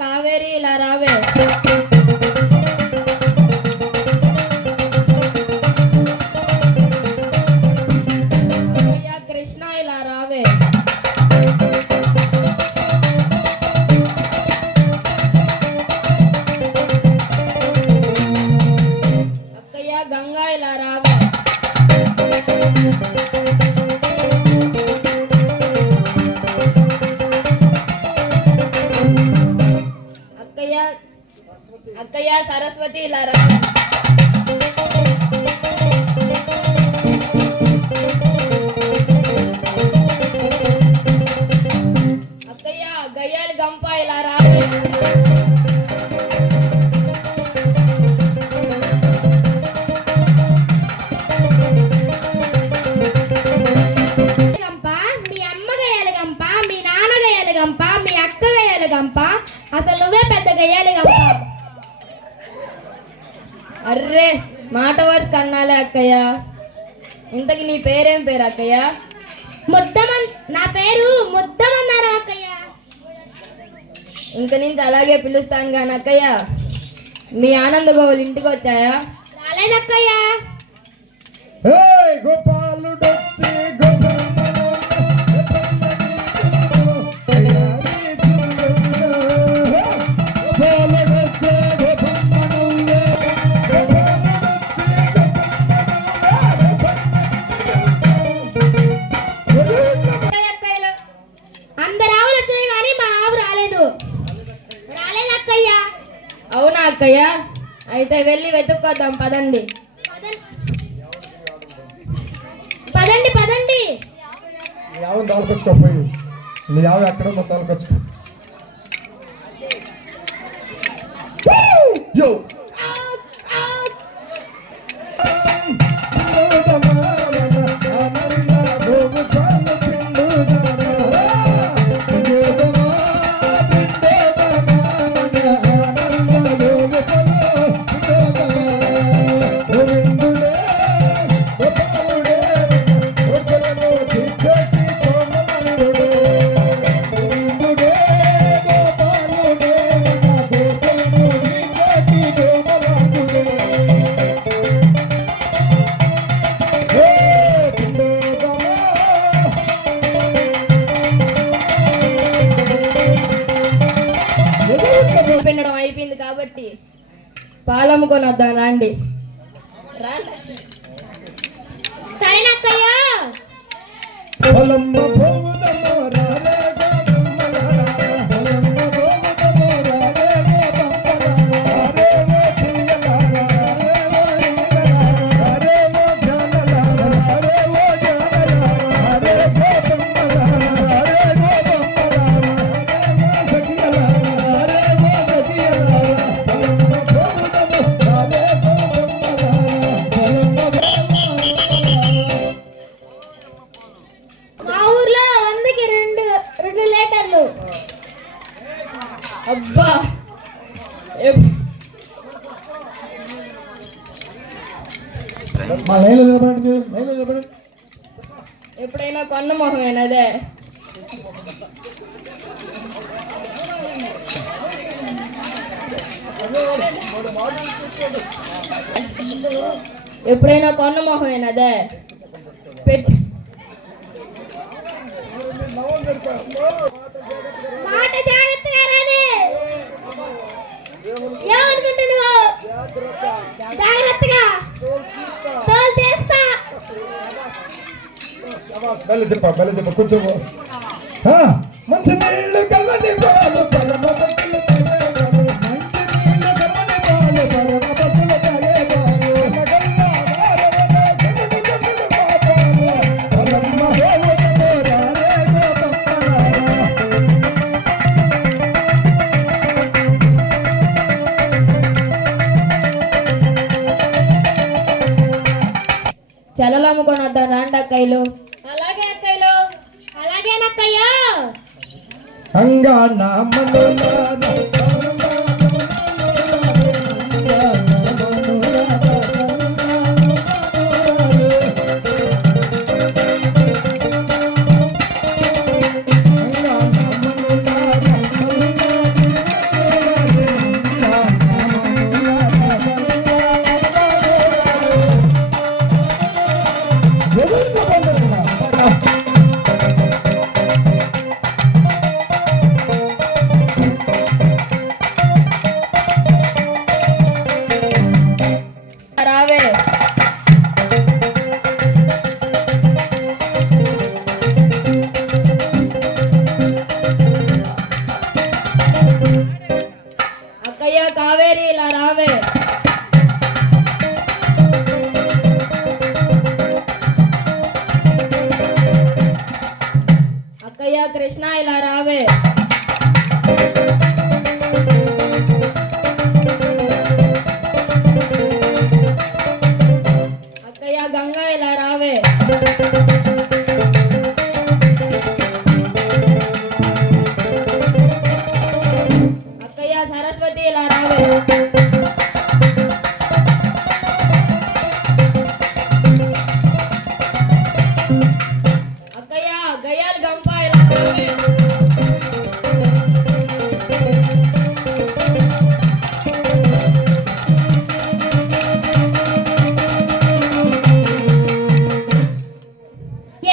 కావేరి ఇలా రావే. అక్కయ్య కృష్ణ ఇలా రావే. అక్కయ్య గంగా ఇలా రావే. అక్కయ్య సరస్వతి ఇలా రా. అక్కయ్య గయ్యాలి గంప ఇలా రావే. గంప మీ అమ్మ గయ్యాలి గంప, మీ నాన్న గయ్యాలి గంప, మీ అక్క గయ్యాలి గంప, అసలు నువ్వే పెద్ద గయ్యాలి గంప. అర్రే మాట వరుస కన్నాలే అక్కయ్య. ఇంతకి నీ పేరేం పేరు అక్కయ్య? నా పేరు ముద్దమన్నారు అక్కయ్య. ఇంక నుంచి అలాగే పిలుస్తాను కానీ అక్కయ్య, మీ ఆనంద గోవులు ఇంటికి వచ్చాయా? రాలేదక్కయ్య. గోపాలుడొచ్చి అవునా అక్కయ్య? అయితే వెళ్ళి వెతుక్కొద్దాం పదండి. పదండి పదండి. మీ ఆవిడ తోలుకొచ్చుకోపోయి, మీ ఆవిడ ఎక్కడ ఉందో తోలుకొచ్చుకో. పిండడం అయిపోయింది కాబట్టి పాలమ్ముకొని వద్దాం రండి. సరేనక్కయ్య. అబ్బా ఎప్పుడైనా కొన్న మొహమేనదే. ఎప్పుడైనా కొన్న మొహమేనదే. పెట్టి మాట జాగ్రత్తగా రాని. ఏమనుకుంటున్నావు? జాగ్రత్తగా తోలు తీస్తా. బెల్ల చెప్ప కొంచెం మంచి నీళ్ళు కల్లని పాలు పరమ భక్తులు చలలు అమ్ముకొని వద్దాం రాండి అక్కయ్యలు. అలాగే అక్కయ్యలు. అలాగేనక్కయ్యా. అంగా నా సరస్వతి ఇలా రావే. అక్కయ్య గయ్యాలి గంప ఇలా రావే.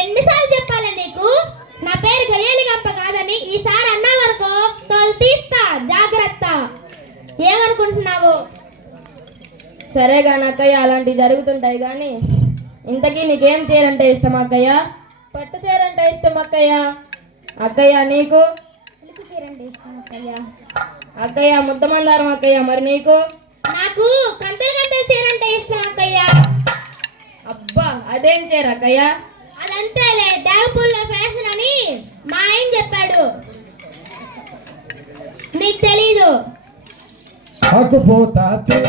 ఎన్నిసార్లు చెప్పాలి నీకు నా పేరు గయ్యాలి గంప కాదని? ఈసారి అన్నావనుకో తోలు తీస్తా, జాగ్రత్త. ఏమనుకుంటున్నావు? సరే కానీ అక్కయ్య అలాంటివి జరుగుతుంటాయి కానీ ఇంతకీ నీకేం చీరంటే ఇష్టం అక్కయ్య? పట్టు చీర అంటే ఇష్టం అక్కయ్య. అక్కయ్య నీకు? సిల్క్ చీర అంటే ఇష్టం అక్కయ్య. అక్కయ్య ముద్దమందారం అక్కయ్య. మరి నీకు? నాకు కంచెల కంచెల చీర అంటే ఇష్టం అక్కయ్య. అబ్బా అదేం చీర అక్కయ్య? అదంతేలే, డాగపూల్లో ఫ్యాషన్ అని మా ఆయన చెప్పాడు, నీకు తెలీదు. ఆకుపోతా చీర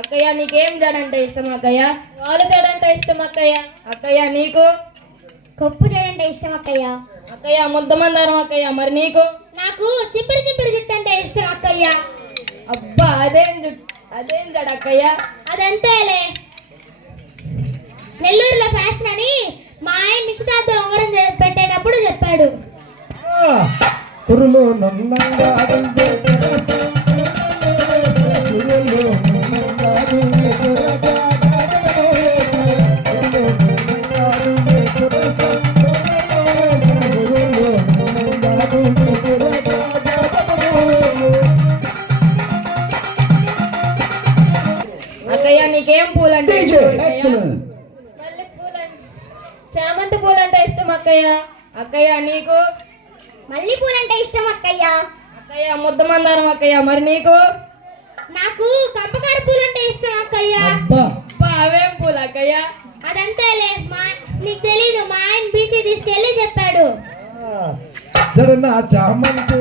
అక్కయ్య నీకేం జడంటే ఇష్టం అక్కయ్య? వాళ్ళు చీర అంటే ఇష్టం అక్కయ్య. అక్కయ్య నీకు? కొప్పు చీర అంటే ఇష్టం అక్కయ్య. అక్కయ్య ముద్దమందారం అక్కయ్య. మరి నీకు? నాకు చిప్పిరి చిప్పిరి జుట్టు అంటే ఇష్టం అక్కయ్య. అబ్బా అదేం జడ అక్కయ్య? అదంతేలే, నెల్లూరులో ఫ్యాషన్ అని మా ఆయన నిశ్చితార్థం ఉంగరం పెట్టేటప్పుడు చెప్పాడు. కురులు నన్నంగా అక్కయ్య నీకేం పూలంటే ఇష్టం అక్కయ్య? మల్లె పూలు చామంతి పూలు అంటే ఇష్టం అక్కయ్య. అక్కయ్య నీకు? మల్లె పూలు అంటే ఇష్టం అక్కయ్య. అక్కయ్య ముద్దమందారం అక్కయ్య. మరి నీకు? నాకు కంపకార పూలు అంటే ఇష్టం అక్కయ్య. అబ్బా అవేం పూలు అక్కయ్య? అదంతేలే, నీకు తెలీదు, మా ఆయన బీచ్ తీసుకెళ్ళి చెప్పాడు. జడన చామంతి